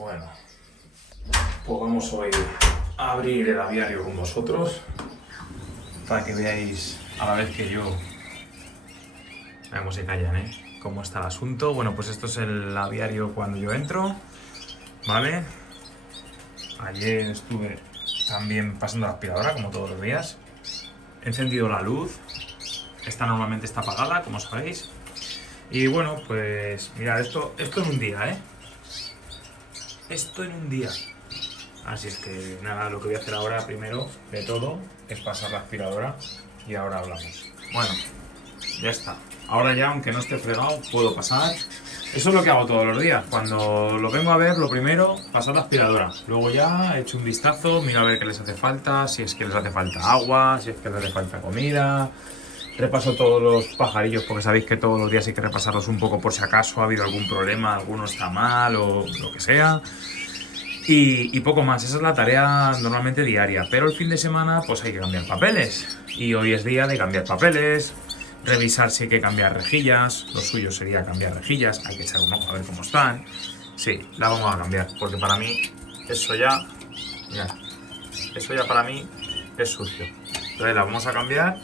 Bueno, pues vamos hoy a abrir el aviario con vosotros para que veáis a la vez que yo. Veamos cómo se callan, cómo está el asunto. Bueno, pues esto es el aviario cuando yo entro, ¿vale? Ayer estuve también pasando la aspiradora, como todos los días. He encendido la luz. Esta normalmente está apagada, como sabéis. Y bueno, pues mirad, esto en un día, Esto en un día. Así es que nada, lo que voy a hacer ahora primero de todo es pasar la aspiradora y ahora hablamos. Bueno, ya está. Ahora ya, aunque no esté fregado, puedo pasar. Eso es lo que hago todos los días. Cuando lo vengo a ver, lo primero, pasar la aspiradora. Luego ya echo un vistazo, miro a ver qué les hace falta, si es que les hace falta agua, si es que les hace falta comida. Repaso todos los pajarillos porque sabéis que todos los días hay que repasarlos un poco por si acaso ha habido algún problema, alguno está mal o lo que sea. Y poco más, esa es la tarea normalmente diaria. Pero el fin de semana pues hay que cambiar papeles. Y hoy es día de cambiar papeles, revisar si hay que cambiar rejillas. Lo suyo sería cambiar rejillas, hay que echar un ojo a ver cómo están. Sí, la vamos a cambiar porque para mí eso ya, mirad, eso ya para mí es sucio. Entonces la vamos a cambiar.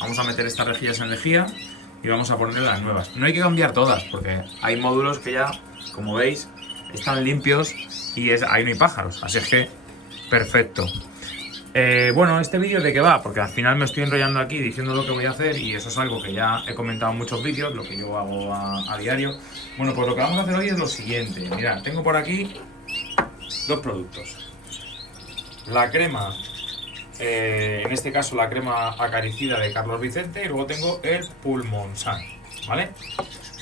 Vamos a meter estas rejillas en lejía y vamos a ponerle las nuevas. No hay que cambiar todas porque hay módulos que ya, como veis, están limpios y ahí no hay pájaros. Así es que, perfecto. Bueno, ¿este vídeo de qué va? Porque al final me estoy enrollando aquí diciendo lo que voy a hacer y eso es algo que ya he comentado en muchos vídeos, lo que yo hago a diario. Bueno, pues lo que vamos a hacer hoy es lo siguiente. Mirad, tengo por aquí dos productos. La crema... en este caso la crema acaricida de Carlos Vicente y luego tengo el Pulmon Sun, ¿vale?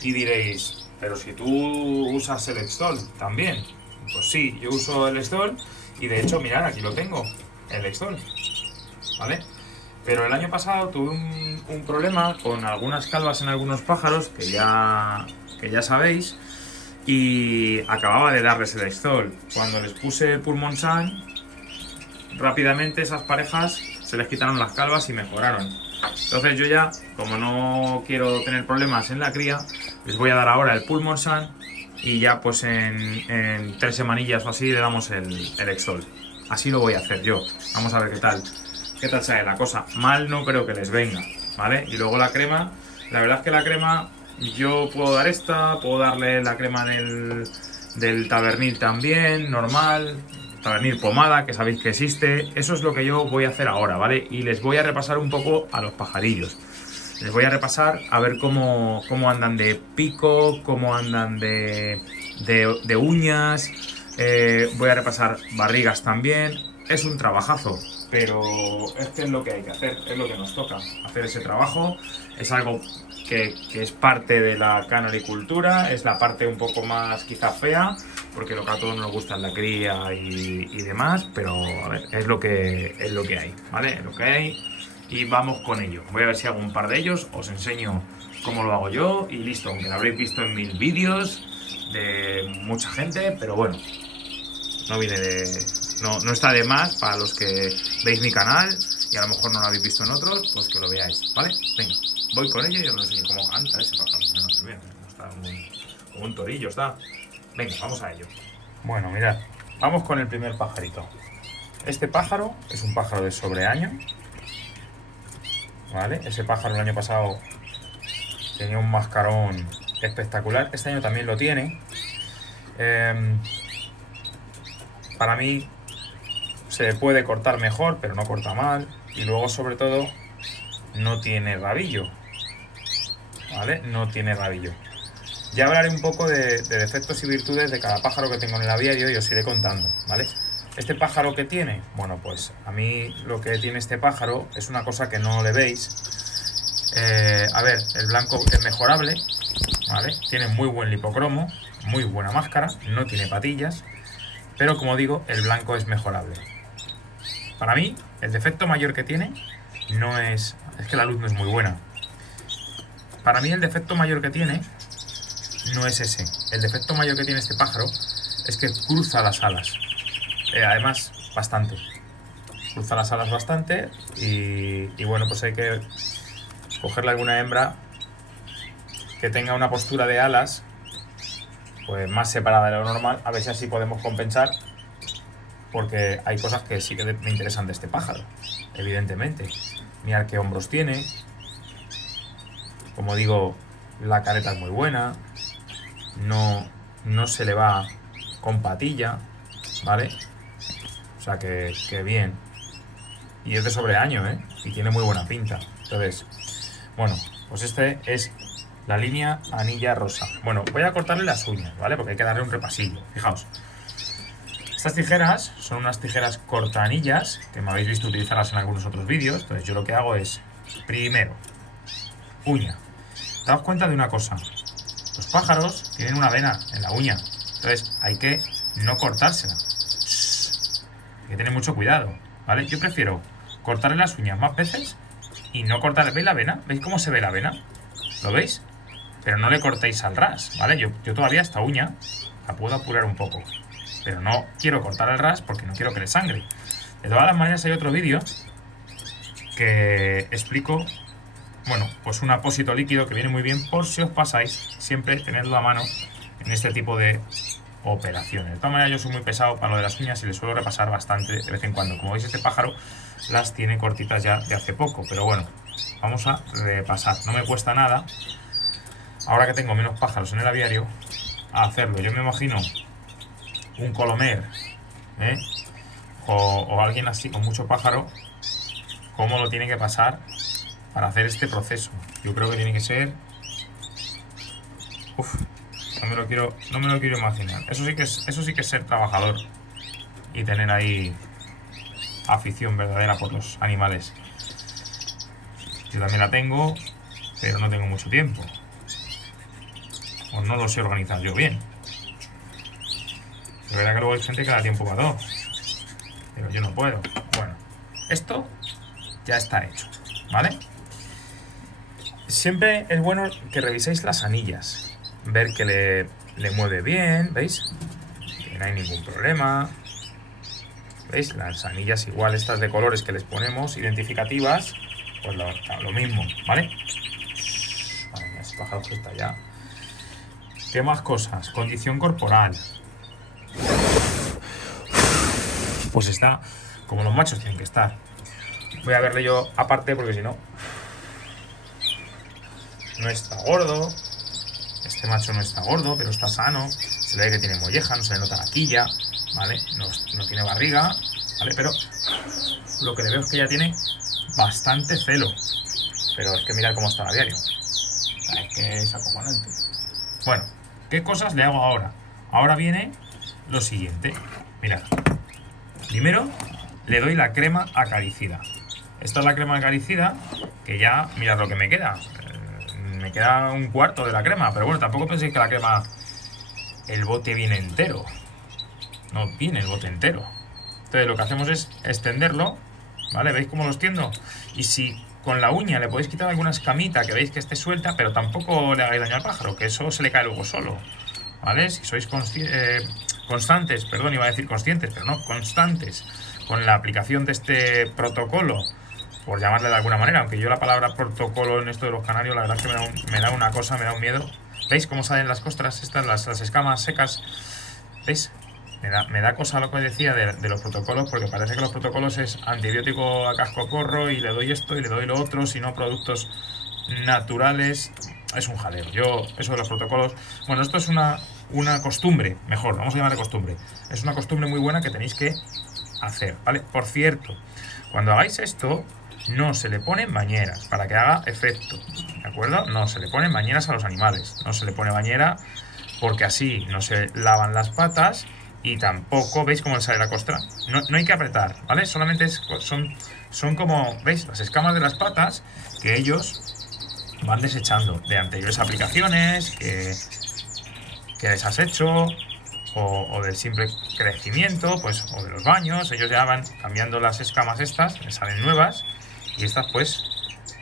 Y diréis, pero si tú usas el Extol también. Pues sí, yo uso el Extol y de hecho, mirad, aquí lo tengo, el Extol, ¿vale? Pero el año pasado tuve un problema con algunas calvas en algunos pájaros que ya sabéis y acababa de darles el Extol. Cuando les puse el Pulmon Sun, rápidamente esas parejas se les quitaron las calvas y mejoraron. Entonces yo ya, como no quiero tener problemas en la cría, les voy a dar ahora el Pulmon Sun y ya pues en 3 semanillas o así le damos el Extol. Así lo voy a hacer yo. Vamos a ver qué tal sale la cosa. Mal no creo que les venga, ¿vale? Y luego la crema, la verdad es que la crema yo puedo dar esta, puedo darle la crema del Tavernil también, normal. Tavernil pomada, que sabéis que existe. Eso es lo que yo voy a hacer ahora, ¿vale? Y les voy a repasar un poco a los pajarillos. Les voy a repasar a ver cómo andan de pico, cómo andan de uñas. Voy a repasar barrigas también. Es un trabajazo, pero es que es lo que hay que hacer, es lo que nos toca. Hacer ese trabajo es algo que es parte de la canaricultura, es la parte un poco más quizá fea, porque lo que a todos nos gusta es la cría y demás, pero a ver, es lo que hay, ¿vale? Es lo que hay y vamos con ello. Voy a ver si hago un par de ellos, os enseño cómo lo hago yo y listo, aunque lo habréis visto en 1000 vídeos de mucha gente, pero bueno, no viene no está de más para los que veis mi canal y a lo mejor no lo habéis visto en otros, pues que lo veáis, ¿vale? Venga, voy con ello y os lo enseño cómo canta ese pájaro. No se ve, no está como un torillo, está. Venga, vamos a ello. Bueno, mirad, vamos con el primer pajarito. Este pájaro es un pájaro de sobreaño, ¿vale? Ese pájaro el año pasado tenía un mascarón espectacular, este año también lo tiene. Para mí se puede cortar mejor, pero no corta mal. Y luego, sobre todo, no tiene rabillo, ¿vale? No tiene rabillo. Ya hablaré un poco de defectos y virtudes de cada pájaro que tengo en el aviario y os iré contando, ¿vale? Este pájaro que tiene, bueno, pues a mí lo que tiene este pájaro es una cosa que no le veis. A ver, el blanco es mejorable, ¿vale? Tiene muy buen lipocromo, muy buena máscara, no tiene patillas, pero como digo, el blanco es mejorable. Para mí, el defecto mayor que tiene no es que la luz no es muy buena. Para mí el defecto mayor que tiene no es ese. El defecto mayor que tiene este pájaro es que cruza las alas. Además, bastante. Cruza las alas bastante y bueno, pues hay que cogerle alguna hembra que tenga una postura de alas pues más separada de lo normal, a ver si así podemos compensar, porque hay cosas que sí que me interesan de este pájaro, evidentemente. Mirad qué hombros tiene, como digo, la careta es muy buena, no se le va con patilla, ¿vale? O sea que bien. Y es de sobreaño, ¿eh? Y tiene muy buena pinta. Entonces, bueno, pues este es la línea anilla rosa. Bueno, voy a cortarle las uñas, ¿vale? Porque hay que darle un repasillo. Fijaos. Estas tijeras son unas tijeras cortanillas, que me habéis visto utilizarlas en algunos otros vídeos. Entonces yo lo que hago es, primero, uña. Daos cuenta de una cosa. Los pájaros tienen una vena en la uña. Entonces hay que no cortársela. Hay que tener mucho cuidado, ¿vale? Yo prefiero cortarle las uñas más veces y no cortarle. ¿Veis la vena? ¿Veis cómo se ve la vena? ¿Lo veis? Pero no le cortéis al ras, ¿vale? Yo todavía esta uña la puedo apurar un poco, pero no quiero cortar el ras porque no quiero que le sangre. De todas las maneras hay otro vídeo que explico, bueno, pues un apósito líquido que viene muy bien por si os pasáis, siempre tenedlo a mano en este tipo de operaciones. De todas maneras yo soy muy pesado para lo de las uñas y le suelo repasar bastante de vez en cuando. Como veis, este pájaro las tiene cortitas ya de hace poco, pero bueno, vamos a repasar. No me cuesta nada, ahora que tengo menos pájaros en el aviario, a hacerlo. Yo me imagino un colomer, ¿eh? o alguien así con mucho pájaro, cómo lo tiene que pasar para hacer este proceso. Yo creo que tiene que ser... Uf, no me lo quiero imaginar. Eso sí que es ser trabajador y tener ahí afición verdadera por los animales. Yo también la tengo, pero no tengo mucho tiempo. O no lo sé organizar yo bien. De verdad que luego hay gente que da tiempo para todo, pero yo no puedo. Bueno, esto ya está hecho, ¿vale? Siempre es bueno que reviséis las anillas, ver que le mueve bien, ¿veis? Que no hay ningún problema. ¿Veis? Las anillas igual, estas de colores que les ponemos, identificativas, pues lo mismo, ¿vale? Vale, ya ese pájaro que está ya. ¿Qué más cosas? Condición corporal. Pues está como los machos tienen que estar. Voy a verle yo aparte porque si no está gordo. Este macho no está gordo, pero está sano. Se le ve que tiene molleja, no se le nota la quilla, ¿vale? No tiene barriga, ¿vale? Pero lo que le veo es que ya tiene bastante celo. Pero es que mirad cómo está el aviario. Es que es acojonante. Bueno, ¿qué cosas le hago ahora? Ahora viene lo siguiente. Mirad. Primero le doy la crema acaricida. Esta es la crema acaricida, que ya, mirad lo que me queda. Me queda un cuarto de la crema, pero bueno, tampoco penséis que la crema, el bote viene entero. No viene el bote entero. Entonces lo que hacemos es extenderlo, ¿vale? ¿Veis cómo lo extiendo? Y si con la uña le podéis quitar alguna escamita que veis que esté suelta, pero tampoco le hagáis daño al pájaro, que eso se le cae luego solo, ¿vale? Si sois constantes, perdón, iba a decir conscientes, pero no, constantes con la aplicación de este protocolo, por llamarle de alguna manera, aunque yo la palabra protocolo en esto de los canarios, la verdad es que me da una cosa, me da un miedo. ¿Veis cómo salen las costras estas, las escamas secas? ¿Veis? Me da cosa lo que decía de los protocolos, porque parece que los protocolos es antibiótico a cascoporro y le doy esto y le doy lo otro, si no productos naturales. Es un jaleo. Yo, eso de los protocolos... Bueno, esto es una costumbre, mejor, vamos a llamarle costumbre. Es una costumbre muy buena que tenéis que hacer, ¿vale? Por cierto, cuando hagáis esto, no se le ponen bañeras para que haga efecto, ¿de acuerdo? No se le ponen bañeras a los animales, no se le pone bañera porque así no se lavan las patas y tampoco, ¿veis cómo le sale la costra? No hay que apretar, ¿vale? Solamente son como, ¿veis? Las escamas de las patas que ellos van desechando de anteriores aplicaciones que les has hecho o del simple crecimiento, pues, o de los baños. Ellos ya van cambiando las escamas estas, les salen nuevas. Y estas pues,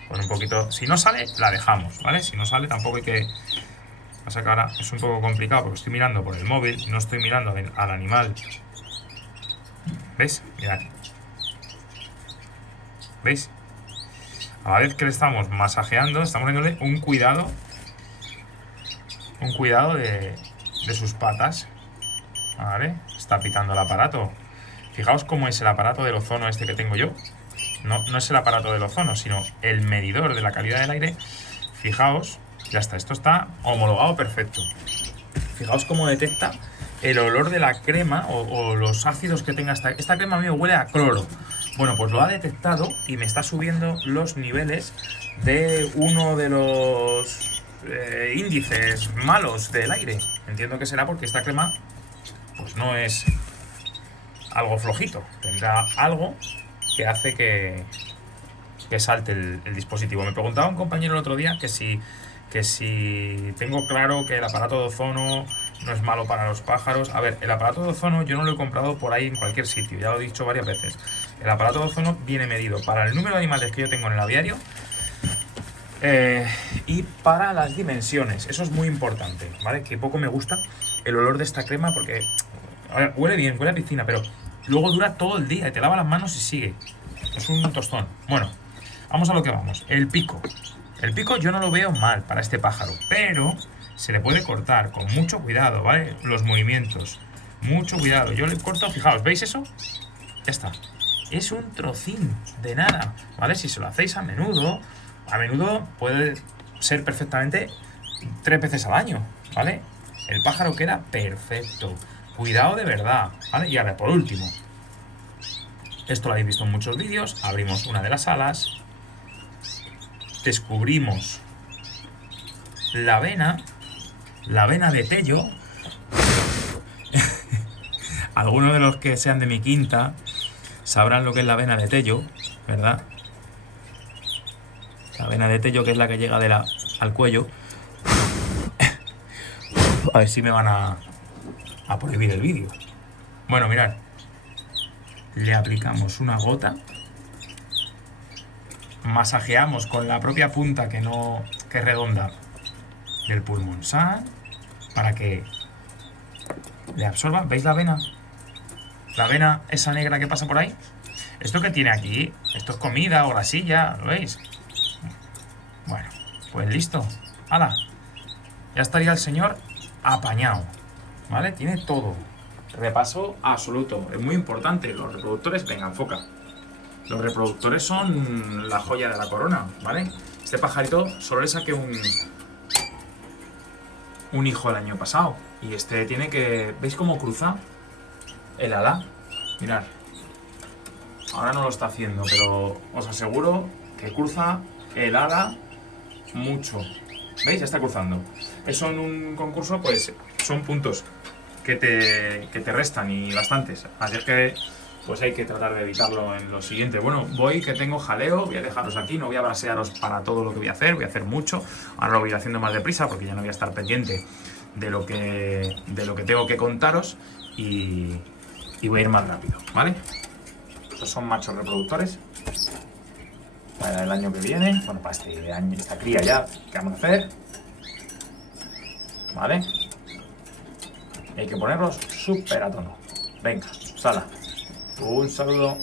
con un poquito... Si no sale, la dejamos, ¿vale? Si no sale, tampoco hay que... Pasa que ahora es un poco complicado porque estoy mirando por el móvil, no estoy mirando al animal. ¿Veis? Mirad. ¿Veis? A la vez que le estamos masajeando, estamos dándole un cuidado de de sus patas. ¿Vale? Está pitando el aparato. Fijaos cómo es el aparato del ozono este que tengo yo. No es el aparato del ozono, sino el medidor de la calidad del aire. Fijaos, ya está, esto está homologado perfecto. Fijaos cómo detecta el olor de la crema o los ácidos que tenga esta crema. A mí me huele a cloro. Bueno, pues lo ha detectado y me está subiendo los niveles de uno de los índices malos del aire. Entiendo que será porque esta crema pues no es algo flojito, tendrá algo que hace que salte el dispositivo. Me preguntaba un compañero el otro día que si tengo claro que el aparato de ozono no es malo para los pájaros. A ver, el aparato de ozono yo no lo he comprado por ahí en cualquier sitio, ya lo he dicho varias veces. El aparato de ozono viene medido para el número de animales que yo tengo en el aviario y para las dimensiones. Eso es muy importante, ¿vale? Que poco me gusta el olor de esta crema porque, a ver, huele bien, huele a piscina, pero luego dura todo el día y te lava las manos y sigue. Es un tostón. Bueno, vamos a lo que vamos. El pico. El pico yo no lo veo mal para este pájaro, pero se le puede cortar con mucho cuidado, ¿vale? Los movimientos. Mucho cuidado. Yo le corto, fijaos, ¿veis eso? Ya está. Es un trocín de nada, ¿vale? Si se lo hacéis a menudo puede ser perfectamente 3 veces al año, ¿vale? El pájaro queda perfecto. Cuidado de verdad, ¿vale? Y ahora, por último, esto lo habéis visto en muchos vídeos. Abrimos una de las alas, descubrimos la vena de Tello. Algunos de los que sean de mi quinta sabrán lo que es la vena de Tello, ¿verdad? La vena de Tello, que es la que llega al cuello. A ver si me van a prohibir el vídeo. Bueno, mirad. Le aplicamos una gota. Masajeamos con la propia punta que es redonda del pulmón san para que le absorba. ¿Veis la vena? La vena esa negra que pasa por ahí. ¿Esto que tiene aquí? Esto es comida o grasilla, ¿lo veis? Bueno, pues listo. ¡Hala! Ya estaría el señor apañado, ¿vale? Tiene todo. Repaso absoluto. Es muy importante. Los reproductores, venga, enfoca. Los reproductores son la joya de la corona, ¿vale? Este pajarito solo le saqué un hijo el año pasado. Y este tiene que... ¿Veis cómo cruza el ala? Mirad. Ahora no lo está haciendo, pero os aseguro que cruza el ala mucho. ¿Veis? Ya está cruzando. Eso en un concurso, pues, son puntos que te restan y bastantes. Así es que, pues hay que tratar de evitarlo en lo siguiente. Bueno, voy que tengo jaleo, voy a dejaros aquí, no voy a brasearos para todo lo que voy a hacer mucho. Ahora lo voy haciendo más deprisa porque ya no voy a estar pendiente de lo que tengo que contaros y voy a ir más rápido, ¿vale? Estos son machos reproductores para el año que viene, bueno, para este año, esta cría ya que vamos a hacer, ¿vale? Hay que ponerlos súper a tono. Venga, sala. Un saludo.